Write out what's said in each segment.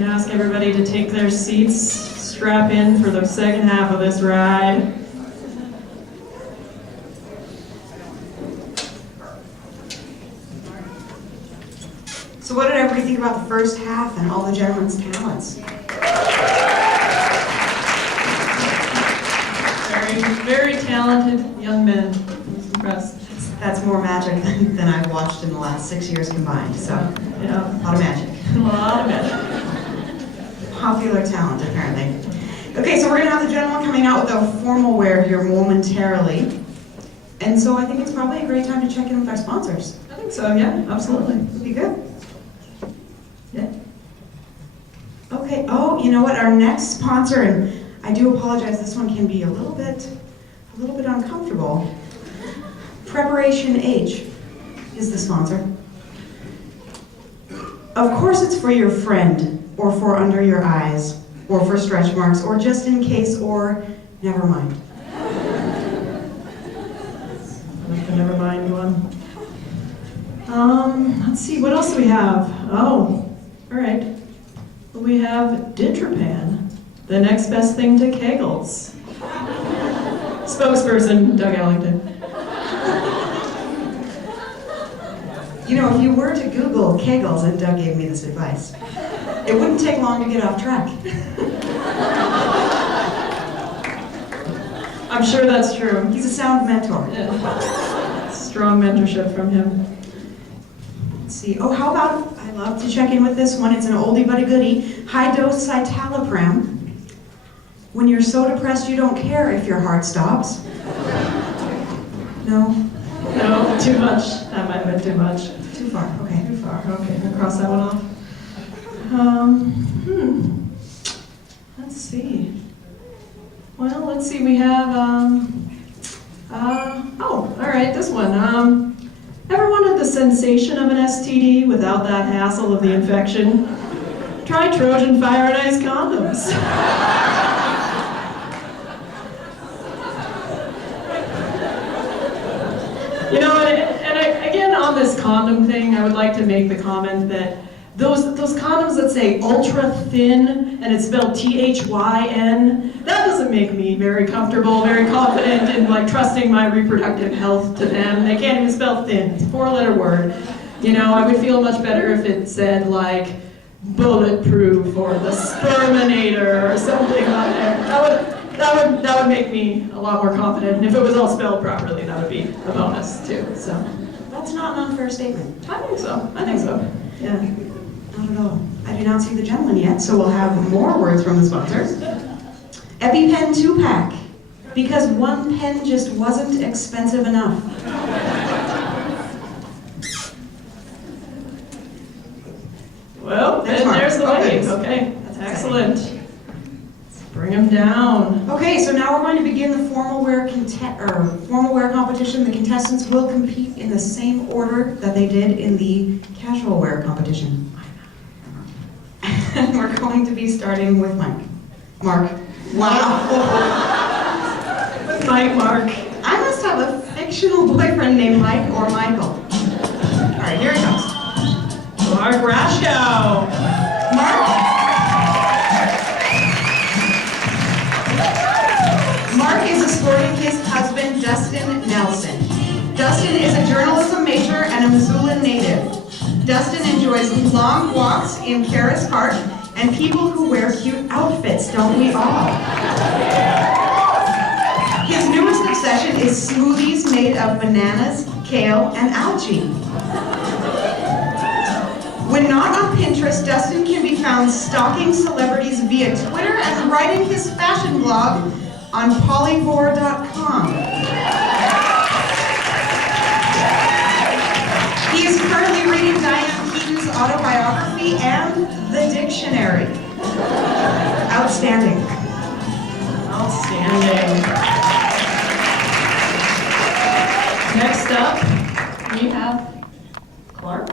can ask everybody to take their seats, strap in for the second half of this ride. So what did everybody think about the first half and all the gentlemen's talents? Very, very talented young men. I was impressed. That's more magic than I've watched in the last 6 years combined, so Yeah, a lot of magic. a lot of magic. Popular talent, apparently. Okay, so we're gonna have the gentleman coming out with a formal wear here momentarily. And so I think it's probably a great time to check in with our sponsors. I think so, yeah, absolutely. Would be good. Yeah. Okay, oh, you know what, our next sponsor, and I do apologize, this one can be a little bit uncomfortable. Preparation H is the sponsor. Of course it's for your friend, or for under your eyes, or for stretch marks, or just in case, or never mind. I like the never mind one. Let's see, what else do we have? Oh, all right. Well, we have Ditropan, the next best thing to Kegels. Spokesperson, Doug Ellington. You know, if you were to Google Kegels, and Doug gave me this advice, it wouldn't take long to get off track. I'm sure that's true. He's a sound mentor. Yeah. Strong mentorship from him. Let's see. Oh, how about, I love to check in with this one. It's an oldie but a goodie. High-dose citalopram. When you're so depressed you don't care if your heart stops. No? No, too much. That might have been too much. Too far. Okay. Too far. Okay, we'll cross that one off. Let's see. Well, let's see. We have. Oh, all right. This one. Ever wanted the sensation of an STD without that hassle of the infection? Try Trojan Fire and Ice condoms. You know, again, on this condom thing, I would like to make the comment that those condoms that say ultra thin and it's spelled THYN, that doesn't make me very comfortable, very confident in like trusting my reproductive health to them. They can't even spell thin. It's a 4-letter word. You know, I would feel much better if it said like bulletproof or the sperminator or something on there. That would make me a lot more confident, and if it was all spelled properly, that would be a bonus too. So That's not an unfair statement. I think so. I think so. Yeah. Not at all. I do not see the gentleman yet, so we'll have more words from the sponsors. EpiPen 2-pack. Because one pen just wasn't expensive enough. Well, then there's the ladies. Okay. That's Excellent. Let's bring them down. Okay, so now we're going to begin the formal wear competition. The contestants will compete in the same order that they did in the casual wear competition. We're going to be starting with Mark. Wow. Mark. I must have a fictional boyfriend named Mike or Michael. All right, here it comes. Mark Rashkow. Mark is escorting his husband, Dustin Nelson. Dustin is a journalism major and a Missoula native. Dustin enjoys long walks in Caras Park and people who wear cute outfits, don't we all? His newest obsession is smoothies made of bananas, kale, and algae. When not on Pinterest, Dustin can be found stalking celebrities via Twitter and writing his fashion blog on polyvore.com. He is currently reading Diane Keaton's autobiography and the dictionary. Outstanding. Outstanding. Next up, we have Clark.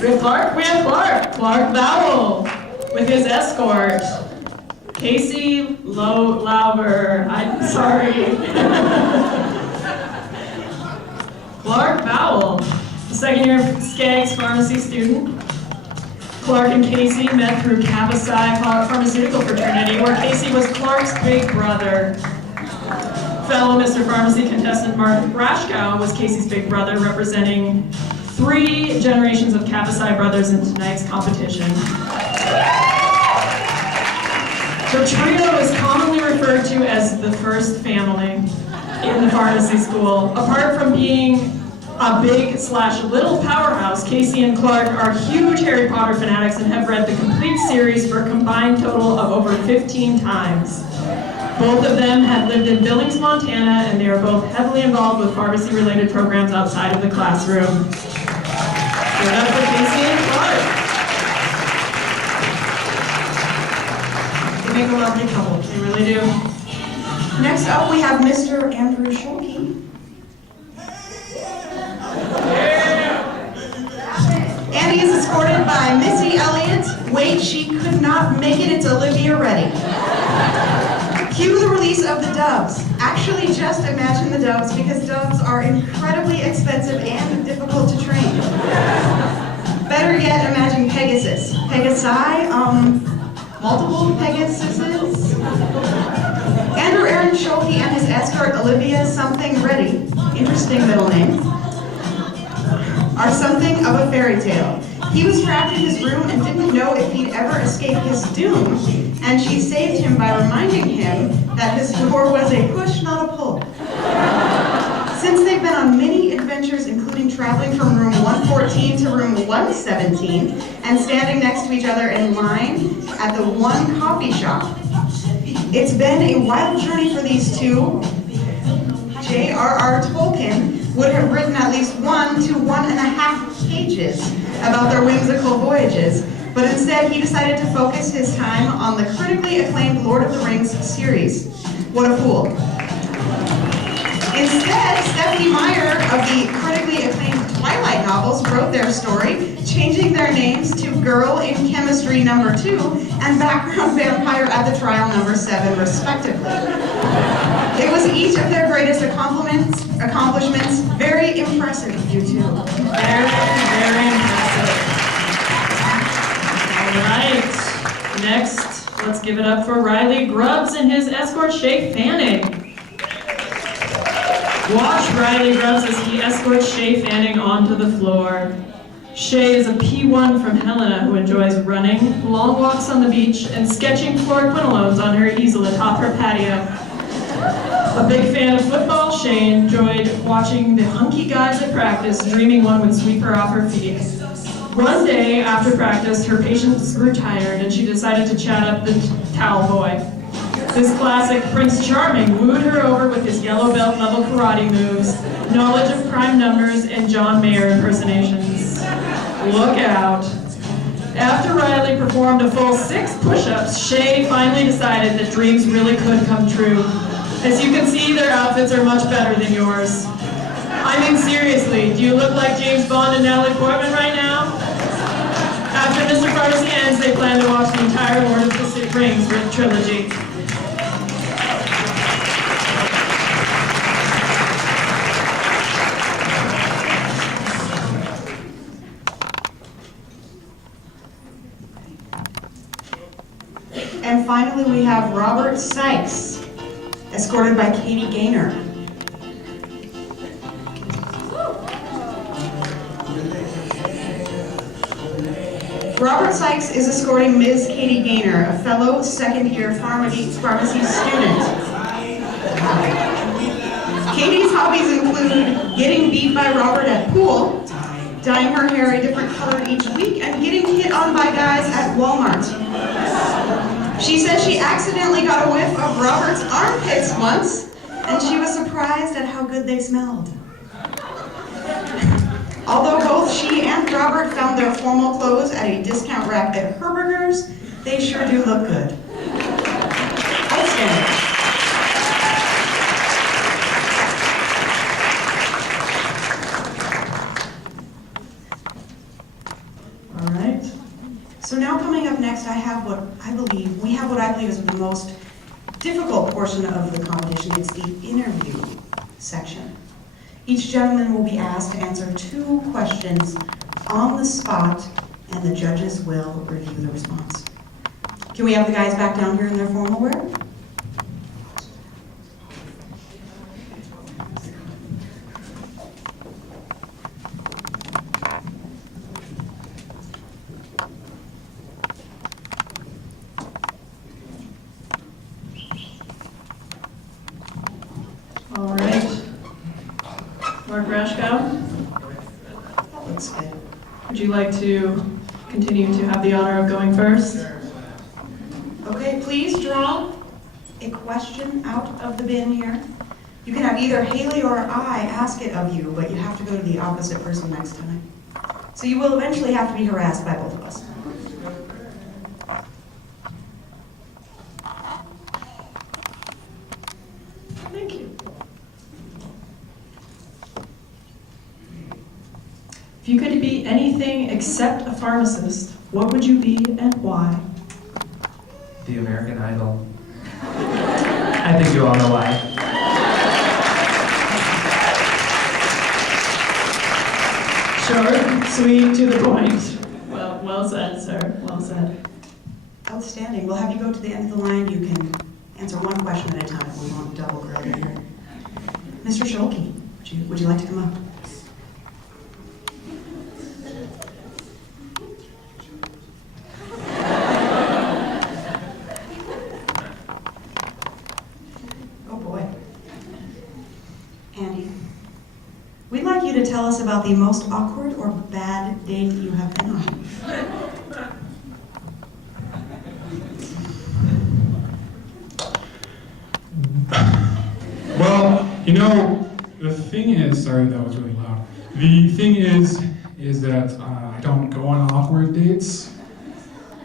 With Clark, we have Clark Vowell with his escort, Casey Lauber. I'm sorry. Clark Vowell, a second-year Skaggs pharmacy student. Clark and Casey met through Kappa Psi Pharmaceutical Fraternity, where Casey was Clark's big brother. Fellow Mr. Pharmacy contestant Mark Rashkow was Casey's big brother, representing 3 generations of Kappa Psi brothers in tonight's competition. The trio is commonly referred to as the first family in the pharmacy school. Apart from being a big/little powerhouse, Casey and Clark are huge Harry Potter fanatics and have read the complete series for a combined total of over 15 times. Both of them have lived in Billings, Montana, and they are both heavily involved with pharmacy-related programs outside of the classroom. Give it up for Casey and Clark. They make a lovely couple, they really do. Next up, we have Mr. Andrew Schulke. Andy is escorted by Missy Elliott. Wait, she could not make it. It's Olivia Reddy. Cue the release of the doves. Actually, just imagine the doves, because doves are incredibly expensive and difficult to train. Better yet, imagine Pegasus. Pegasi, multiple Pegasuses. Andrew Aaron Schulke and his escort Olivia something Reddy, interesting middle name, are something of a fairy tale. He was trapped in his room and didn't know if he'd ever escape his doom, and she saved him by reminding him that his door was a push, not a pull. Since they've been on many adventures, including traveling from room 114 to room 117, and standing next to each other in line at the one coffee shop. It's been a wild journey for these two. J.R.R. Tolkien would have written at least 1 to 1.5 pages about their whimsical voyages, but instead he decided to focus his time on the critically acclaimed Lord of the Rings series. What a fool. Instead, Stephanie Meyer of the critically acclaimed Twilight novels wrote their story, changing their names to Girl in Chemistry number 2 and Background Vampire at the Trial number 7, respectively. It was each of their greatest accomplishments. Very impressive, you two. Very, very impressive. All right, next, let's give it up for Riley Grubbs and his escort, Shay Fanning. Watch Riley Grubbs as he escorts Shay Fanning onto the floor. Shay is a P1 from Helena who enjoys running, long walks on the beach, and sketching floor quinolones on her easel atop her patio. A big fan of football, Shay enjoyed watching the hunky guys at practice, dreaming one would sweep her off her feet. One day, after practice, her patients grew tired and she decided to chat up the towel boy. This classic Prince Charming wooed her over with his yellow belt level karate moves, knowledge of prime numbers, and John Mayer impersonations. Look out. After Riley performed a full 6 push-ups, Shay finally decided that dreams really could come true. As you can see, their outfits are much better than yours. I mean, seriously, do you look like James Bond and Natalie Portman right now? After Mr. Pharmacy ends, they plan to watch the entire Lord of the Rings trilogy. And finally, we have Robert Sykes, escorted by Katie Gaynor. Robert Sykes is escorting Ms. Katie Gaynor, a fellow second-year pharmacy student. Katie's hobbies include getting beat by Robert at pool, dyeing her hair a different color each week, and getting hit on by guys at Walmart. She says she accidentally got a whiff of Robert's armpits once, and she was surprised at how good they smelled. Although both she and Robert found their formal clothes at a discount rack at Herberger's, they sure do look good. Outstanding. All right. So now coming up next, we have what I believe is the most difficult portion of the competition. It's the interview section. Each gentleman will be asked to answer 2 questions on the spot and the judges will review the response. Can we have the guys back down here in their formal wear? All right. Mark Rashkow, That looks good. would you like to continue to have the honor of going first? Okay, please draw a question out of the bin here. You can have either Haley or I ask it of you, but you have to go to the opposite person next time. So you will eventually have to be harassed by both of us. Thank you. If you could be anything except a pharmacist, what would you be and why? The American Idol. I think you all know why. Short, sweet, to the point. Well said, sir. Well said. Outstanding. We'll have you go to the end of the line. You can answer one question at a time. We won't double grill you here. Mr. Scholke, would you like to come up? Oh boy. Andy, we'd like you to tell us about the most awkward or bad date you have been on. Well, you know, the thing is, sorry, that was really loud. The thing is that I don't go on awkward dates.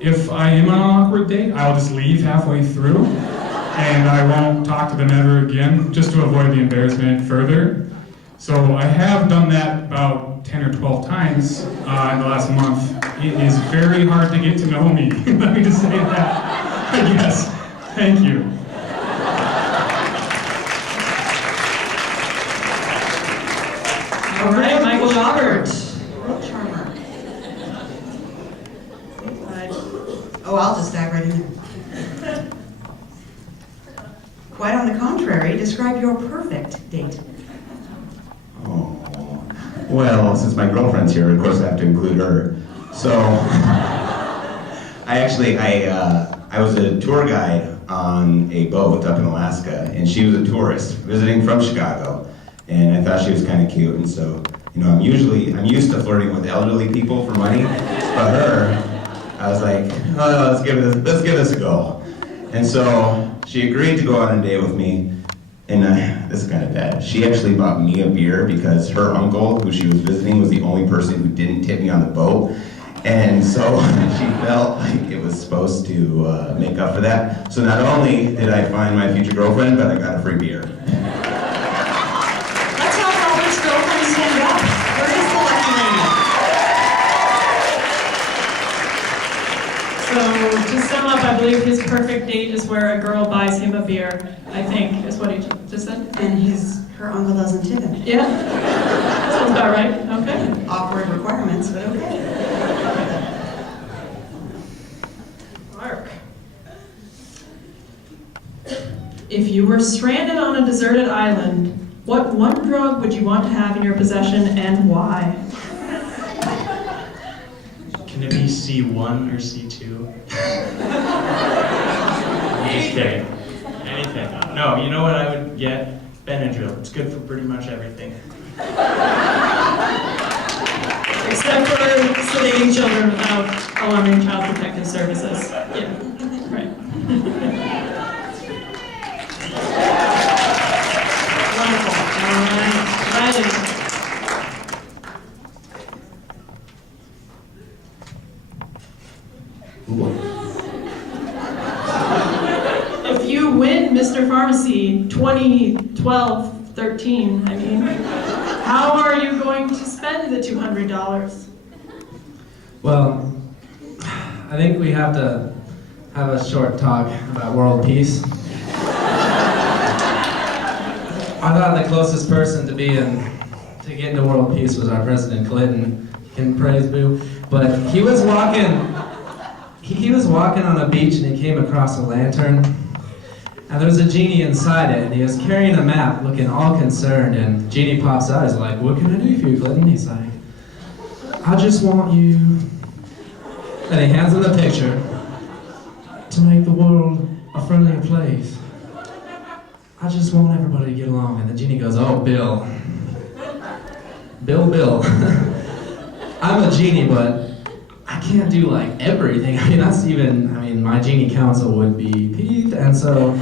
If I am on an awkward date, I'll just leave halfway through, and I won't talk to them ever again, just to avoid the embarrassment further. So I have done that about 10 or 12 times in the last month. It is very hard to get to know me. Let me just say that. Yes, thank you. All right, Michael Robert. Real charmer. Oh, I'll just dive right in there. Quite on the contrary, describe your perfect date. Oh, well, since my girlfriend's here, of course I have to include her. So, I was a tour guide on a boat up in Alaska, and she was a tourist visiting from Chicago, and I thought she was kind of cute, and so, you know, I'm used to flirting with elderly people for money, but her, I was like, oh, let's give this a go. And so, she agreed to go on a date with me. And this is kind of bad. She actually bought me a beer because her uncle, who she was visiting, was the only person who didn't tip me on the boat. And so she felt like it was supposed to make up for that. So not only did I find my future girlfriend, but I got a free beer. Let's have Robert's girlfriend stand up. Where is the lucky lady? So to sum up, I believe his perfect date is where a girl buys him a beer, I think, is what he just said. And her uncle doesn't tip him. Yeah? Sounds about right. Okay. Awkward requirements, but okay. Mark. If you were stranded on a deserted island, what one drug would you want to have in your possession and why? Can it be C1 or C2? I'm just kidding. Anything. No, you know what I would get? Benadryl. It's good for pretty much everything. Except for sedating children without alarming Child Protective Services. Yeah, right. Wonderful. All right. Riley. If you win Mr. Pharmacy 2012-13, I mean, how are you going to spend the $200? Well, I think we have to have a short talk about world peace. I thought the closest person to get into world peace was our President Clinton. You can praise Boo. But he was walking. He was walking on a beach and he came across a lantern. And there was a genie inside it, and he was carrying a map, looking all concerned. And the genie pops out. He's like, "What can I do for you, Clinton?" He's like, "I just want you." And he hands him the picture. "To make the world a friendlier place. I just want everybody to get along." And the genie goes, "Oh, Bill. Bill. I'm a genie, but I can't do like everything." My genie council would be peeved. And so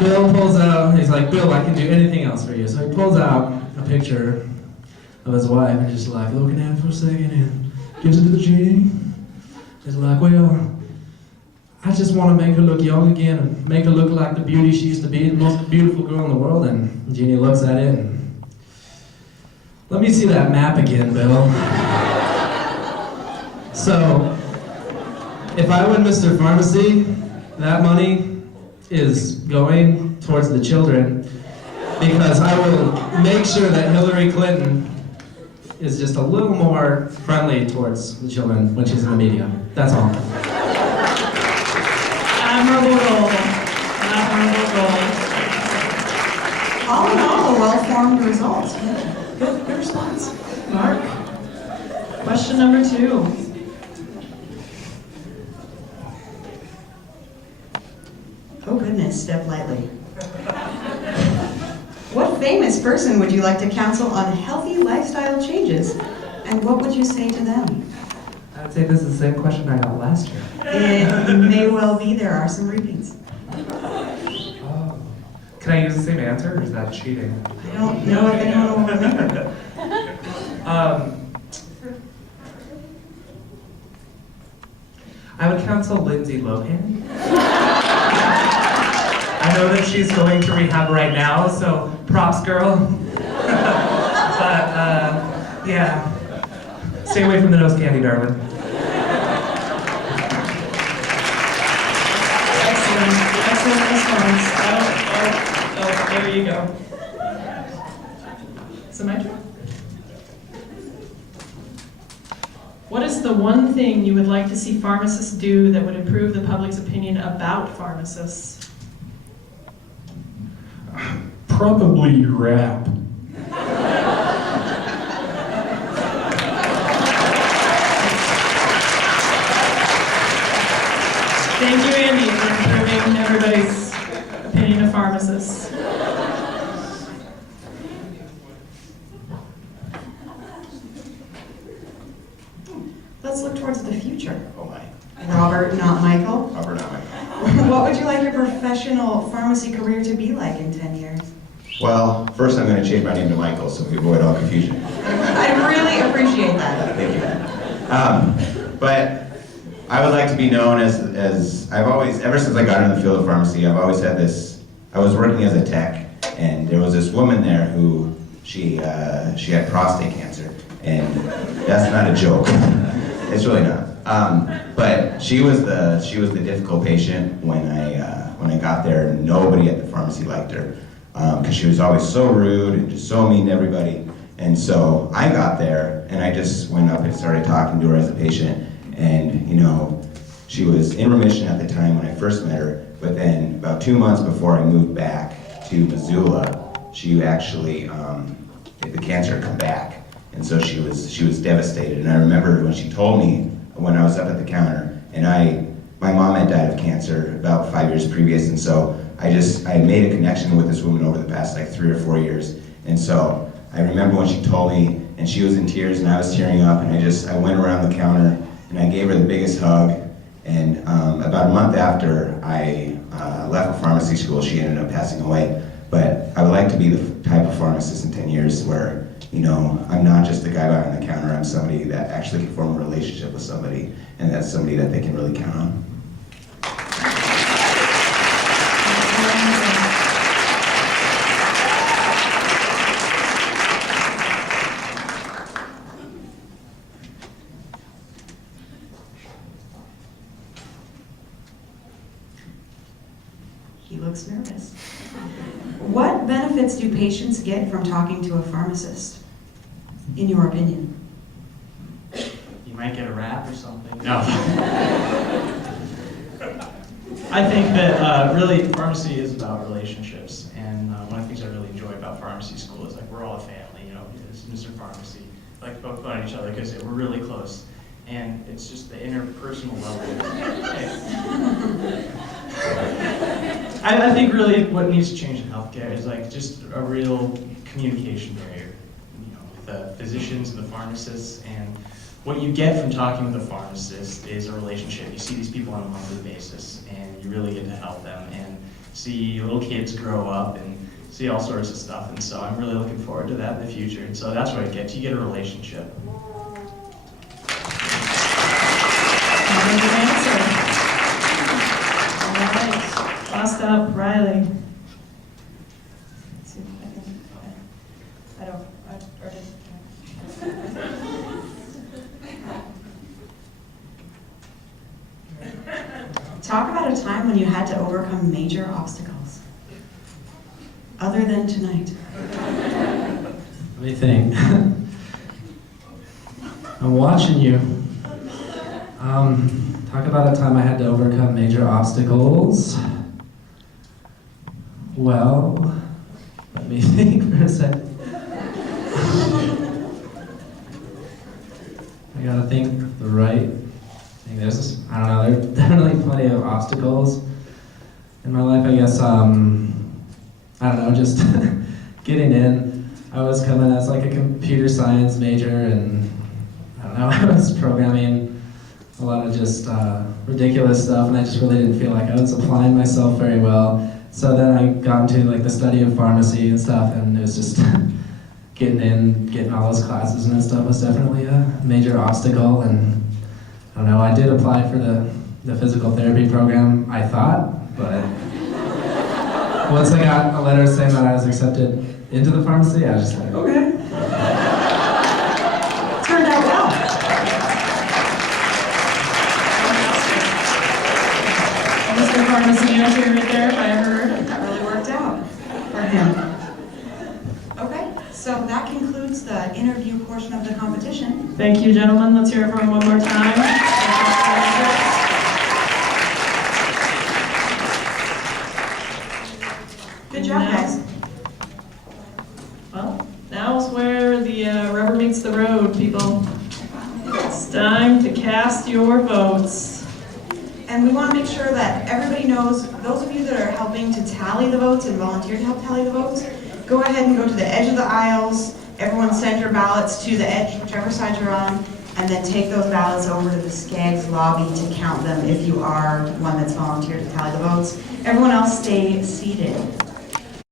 Bill pulls out, he's like, "Bill, I can do anything else for you." So he pulls out a picture of his wife and just like looking at it for a second and gives it to the genie. He's like, "Well, I just want to make her look young again and make her look like the beauty she used to be, the most beautiful girl in the world." And the genie looks at it and, "Let me see that map again, Bill." So, if I win Mr. Pharmacy, that money is going towards the children, because I will make sure that Hillary Clinton is just a little more friendly towards the children when she's in the media. That's all. Admirable goal. Admirable goal. All in all, a well-formed result. Good response. Mark, question number 2. Oh goodness, step lightly. What famous person would you like to counsel on healthy lifestyle changes, and what would you say to them? I would say this is the same question I got last year. It may well be there are some repeats. Oh. Can I use the same answer, or is that cheating? I don't know if anyone will remember. I would counsel Lindsay Lohan. I know that she's going to rehab right now, so props, girl. But, yeah. Stay away from the nose candy, darling. Excellent response. Oh, there you go. Is it my turn? What is the one thing you would like to see pharmacists do that would improve the public's opinion about pharmacists? Probably rap. Thank you, Andy, for improving everybody's opinion of pharmacists. Let's look towards the future. Oh my. Robert, not Michael. Robert, not Michael. What would you like your professional pharmacy career to be like in 10 years? Well, first I'm going to change my name to Michael so we avoid all confusion. I really appreciate that. Thank you. But I would like to be known as I've always, ever since I got into the field of pharmacy, I've always had this, I was working as a tech, and there was this woman there who, she had prostate cancer, and that's not a joke. It's really not. But she was the difficult patient when I got there. Nobody at the pharmacy liked her because she was always so rude and just so mean to everybody. And so I got there and I just went up and started talking to her as a patient. And she was in remission at the time when I first met her. But then about 2 months before I moved back to Missoula, she actually the cancer had come back. And so she was devastated. And I remember when she told me when I was up at the counter, and my mom had died of cancer about 5 years previous, and so I made a connection with this woman over the past like 3 or 4 years. And so I remember when she told me, and she was in tears, and I was tearing up, and I went around the counter, and I gave her the biggest hug. And about a month after I left for pharmacy school, she ended up passing away. But I would like to be the type of pharmacist in 10 years where I'm not just the guy behind the counter, I'm somebody that actually can form a relationship with somebody, and that's somebody that they can really count on. He looks nervous. What benefits do patients get from talking to a pharmacist, in your opinion? You I think that really pharmacy is about relationships, and one of the things I really enjoy about pharmacy school is like we're all a family. You know, it's Mr. Pharmacy, like both on each other because we're really close, and it's just the interpersonal level. I think really what needs to change in healthcare is like just a real communication barrier, you know, with the physicians and the pharmacists, and what you get from talking with a pharmacist is a relationship. You see these people on a monthly basis, and you really get to help them and see little kids grow up and see all sorts of stuff. And so I'm really looking forward to that in the future. And so that's what I get. You get a relationship. Good answer. All right, last up, Riley. Let's see if I can, I don't, or did, Talk about a time when you had to overcome major obstacles. Other than tonight. Let me think. I'm watching you. Talk about a time I had to overcome major obstacles. Well, let me think for a second. I gotta think the right thing. There's, I don't know, there's definitely plenty of obstacles in my life. I guess, I don't know, just getting in. I was coming as like a computer science major, and I don't know, I was programming a lot of just ridiculous stuff, and I just really didn't feel like I was applying myself very well. So then I got into like the study of pharmacy and stuff, and it was just getting in, getting all those classes and stuff was definitely a major obstacle. And I don't know, I did apply for the physical therapy program, I thought, but once I got a letter saying that I was accepted into the pharmacy, I was just like, okay. Turned out well. Mr. Pharmacy answer right there, if I heard. That really worked out for him. Okay, so that concludes the interview portion of the competition. Thank you, gentlemen. Let's hear it for him one more time. Good job, guys. Well, now's where the rubber meets the road, people. It's time to cast your votes. And we want to make sure that everybody knows, those of you that are helping to tally the votes and volunteer to help tally the votes, go ahead and go to the edge of the aisles. Everyone send your ballots to the edge, whichever side you're on, and then take those ballots over to the SCAG's lobby to count them if you are one that's volunteered to tally the votes. Everyone else stay seated.